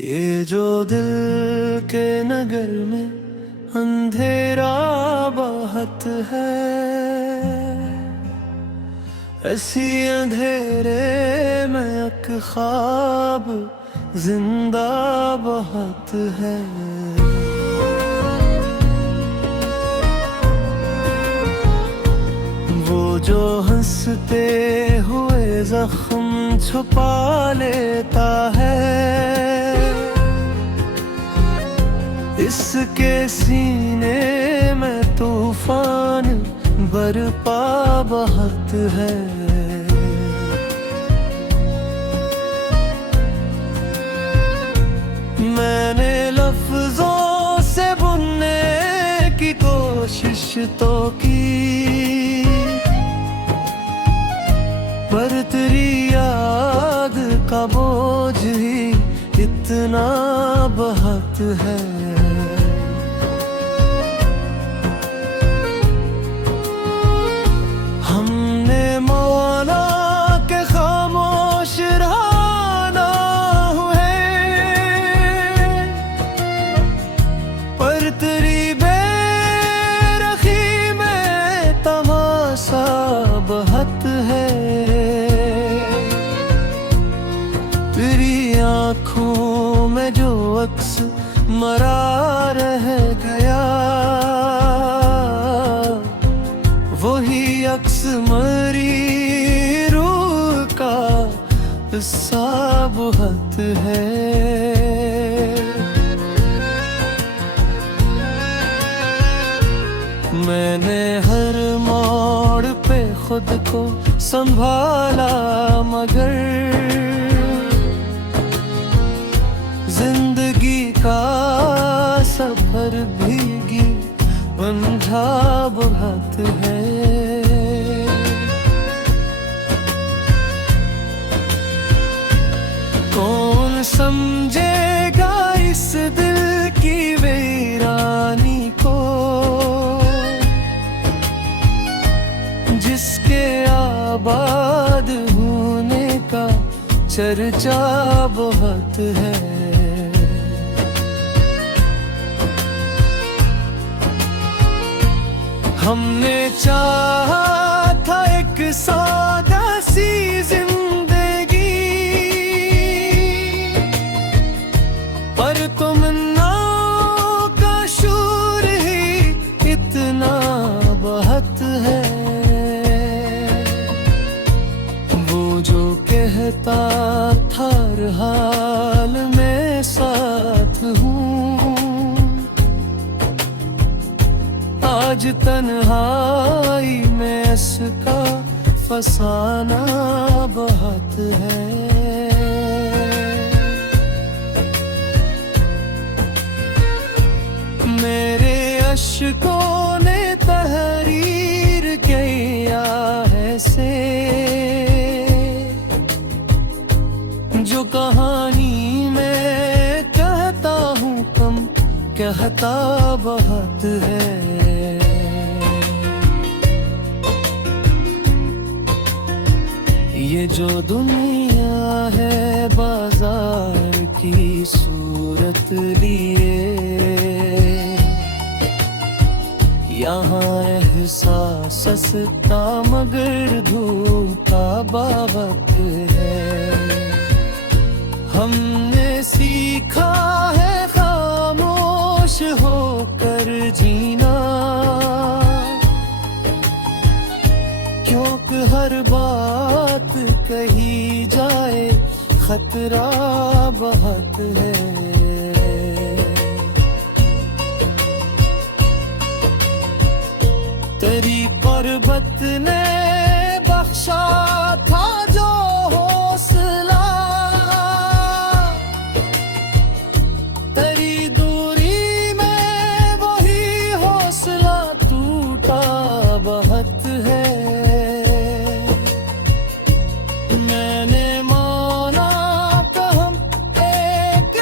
ये जो दिल के नगर में अंधेरा बहुत है, ऐसी अंधेरे में एक ख्वाब जिंदा बहुत है। वो जो हंसते हुए जख्म छुपा लेता है, इसके सीने में तूफान बरपा बहुत है। मैंने लफ्जों से बुनने की कोशिश तो की, पर तेरी याद का बोझ ही इतना बहुत है। हमने मौला के खामोश रहना हुए, पर तेरी बेरखी में तमाशा बहुत है। तेरी आँखों में जो अक्स मरा रह गया, वही अक्स मरी रूह का हिस्सा बहुत है। मैंने हर मोड़ पे खुद को संभाला, मगर जिंदगी का सफर भीगी बंधा बहुत है। कौन समझेगा इस दिल की वीरानी को, जिसके आबाद होने का चर्चा बहुत है। हमने चाहा था एक सादा सी जिंदगी, पर तमन्नाओं का शोर ही इतना बहुत है। वो जो कहता था हर हाल में साथ हूँ, आज तन्हाई में इसका फसाना बहुत है। मेरे अश्कों ने तहरीर किया है से, जो कहानी मैं कहता हूँ कम कहता बहुत है। ये जो दुनिया है बाजार की सूरत लिए, यहाँ एहसास सस्ता मगर धोखा बहुत है। हमने सीखा है खामोश होकर जीना, क्योंकि हर बात कही जाए खतरा बहुत है। तेरी कुर्बत ने बख्शा था जो हौसला, तेरी दूरी में वही हौसला टूटा बहुत है। मैंने माना कि हम एक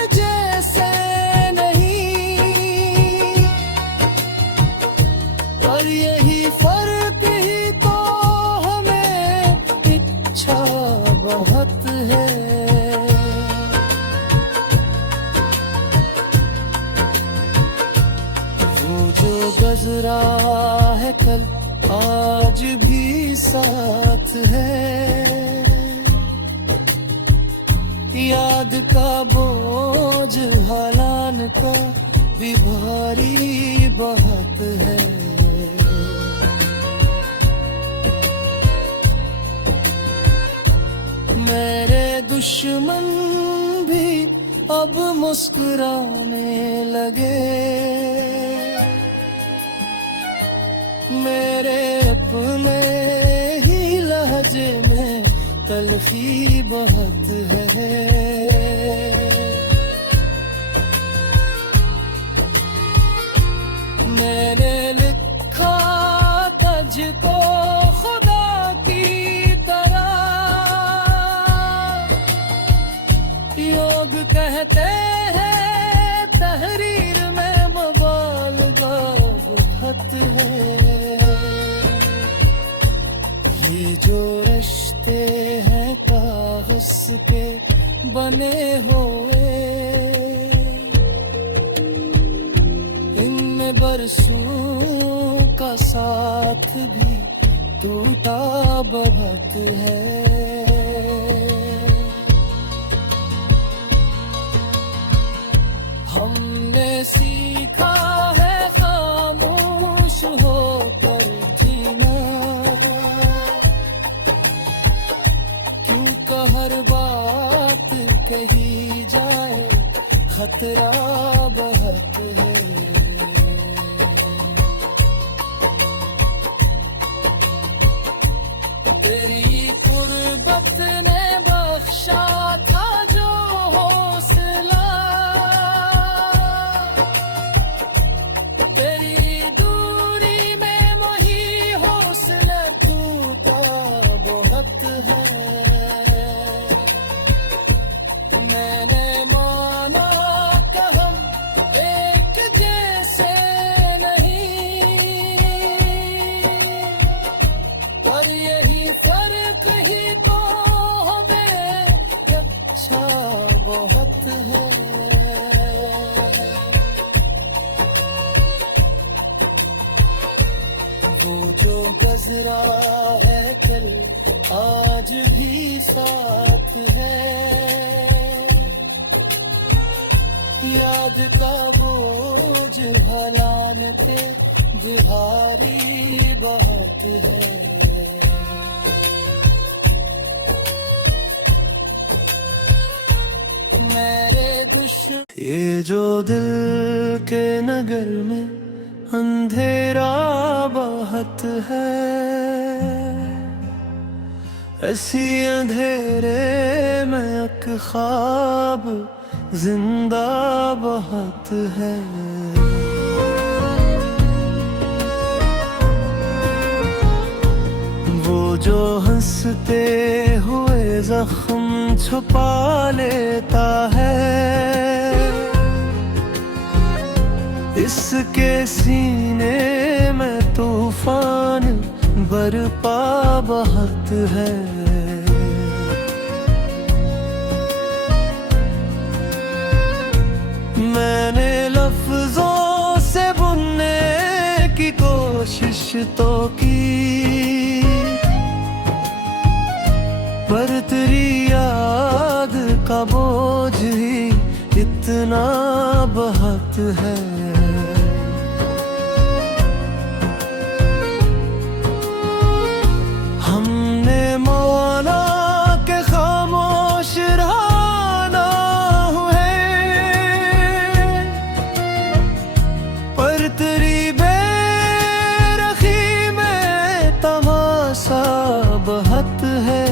गुजरा है कल आज भी साथ है। याद का बोझ हलान का भी भारी बहुत है। मेरे दुश्मन भी अब मुस्कुराने लगे, मेरे अपने ही लहजे में तलखी बहुत है। मैंने लिखा तुझको खुदा की तरह, योग कहते हैं तहरीर में बवाल का खत है। ये जो रिश्ते हैं कागज के बने हुए, इनमें बरसों का साथ भी टूटा बहुत है। हमने सीखा है खामोश होकर जीना, क्योंकि हर बात कही जाए खतरा बहुत है। तेरी कुर्बत ने बख्शा था जो हौसला, तेरी दूरी में वही हौसला टूटा बहुत है। मैंने माना कि हम एक जैसे नहीं, पर यही फर्क ही तो हमें अच्छा बहुत है। वो जो गुजरा है कल आज भी साथ है। याद का बोझ हलान के बिहारी बहुत है। मेरे दुश्मन ये जो दिल के नगर में अंधेरा बहुत है, ऐसी अंधेरे में एक ख्वाब जिंदा बहुत है। वो जो हंसते हुए जख्म छुपा लेता है, इसके सीने में तूफान बरपा बहुत है। मैंने लफ्जों से बुनने की कोशिश तो की, पर तेरी याद का बोझ ही इतना बहुत है। हमने माना के खामोश रहना है, पर तेरी बेरखी में तमाशा बहुत है।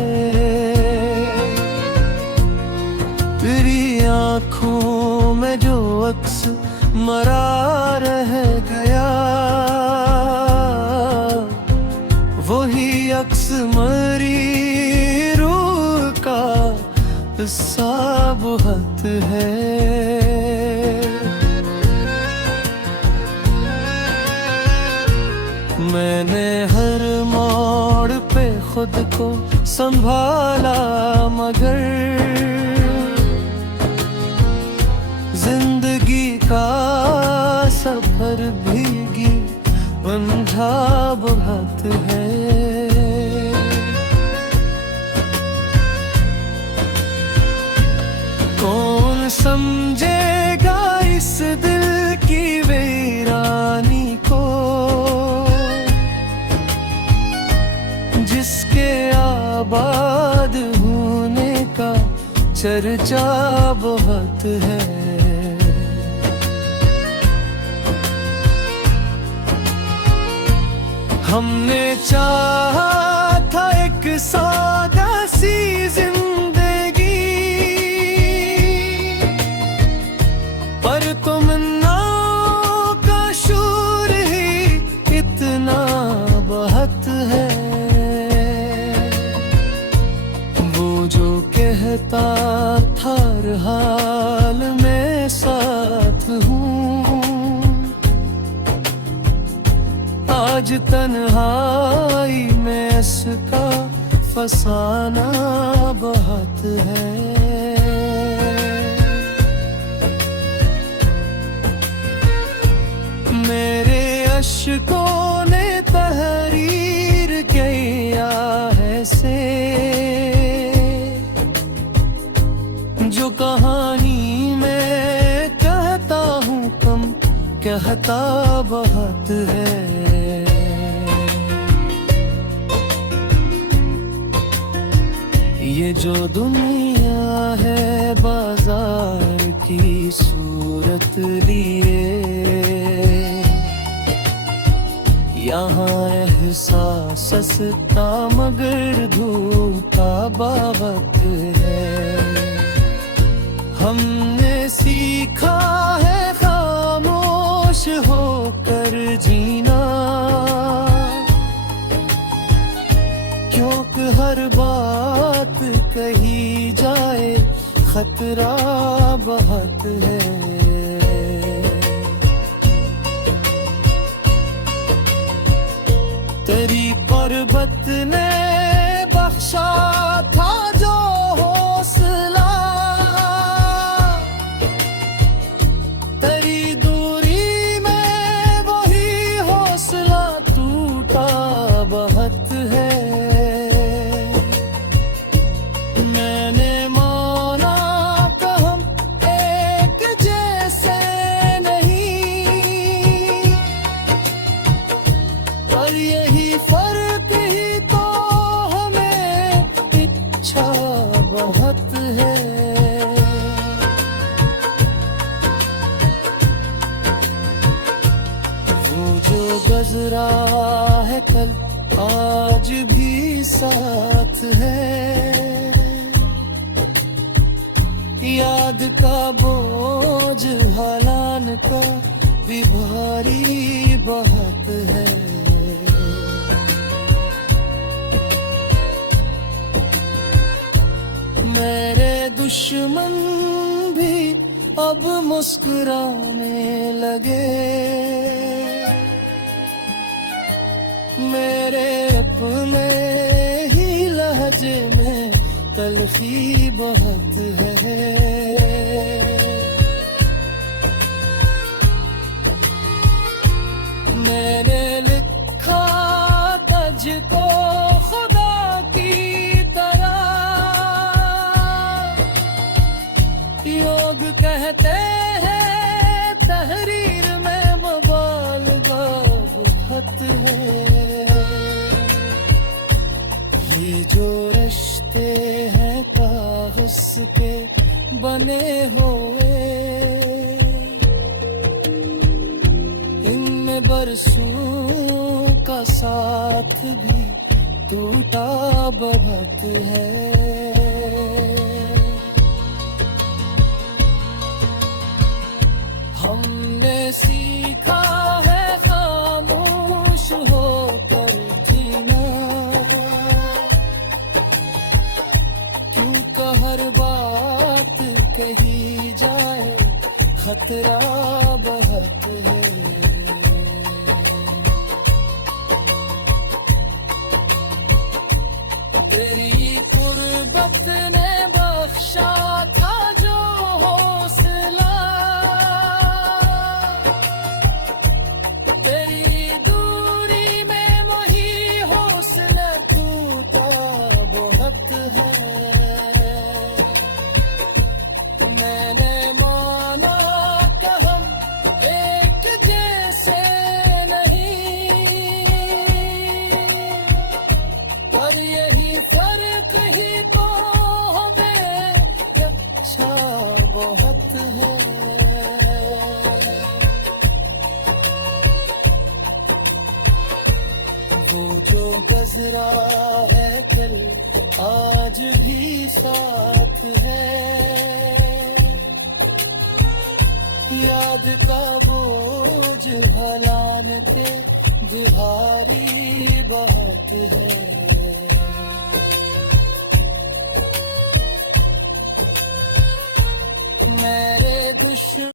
तेरी आँखों में जो अक्स मरा रह गया, वही अक्स मरी रूह का हिस्सा बहुत है। मैंने हर मोड़ पे खुद को संभाला, मगर जिंदगी का सफर भीगी समझा बहुत है। कौन समझेगा इस दिल की वीरानी को, जिसके आबाद होने का चर्चा बहुत है। हमने चाहा था एक सादा सी जिंदगी, पर तमन्नाओं का शोर ही इतना बहुत है। वो जो कहता था हर हाल में साथ हूँ, आज तन्हाई में इसका फसाना बहुत है। मेरे अश्कों ने तहरीर किया है से, जो कहानी मैं कहता हूँ कम कहता बहुत है। ये जो दुनिया है बाजार की सूरत लिए, यहाँ एहसास सस्ता मगर धोखा बहुत है। हमने सीखा है खामोश होकर जीना, क्योंकि हर बात कही जाए खतरा बहुत है। तेरी पर्वत ने बख्शा था जो हौसला, तेरी दूरी में वही हौसला टूटा बहुत है। मैंने माना कि हम एक जैसे नहीं, पर यही फर्क ही तो हमें इच्छा बहुत है। वो जो गुज़रा है कल आज भी साथ है, याद का बोझ हलान का भी भारी बहुत है। मेरे दुश्मन भी अब मुस्कुराने लगे, मेरे अपने ही लहजे में तलखी बहुत है। मैंने लिखा तुझको खुदा की तरह, योग कहते हैं तहरीर में बवाल बहुत है। ये जो रिश्ते हैं कागज के बने हुए, इनमें बरसों का साथ भी टूटा बहुत है। हमने सीखा है खामोश होकर जीना, क्योंकि हर बात कही जाए खतरा बहुत है। तेरी कुर्बत ने बख्शा था जो हौसला, तेरी दूरी जो गजरा है दिल आज भी साथ है, याद का बोझ भलान के बिहारी बहुत है। मेरे दुश्मन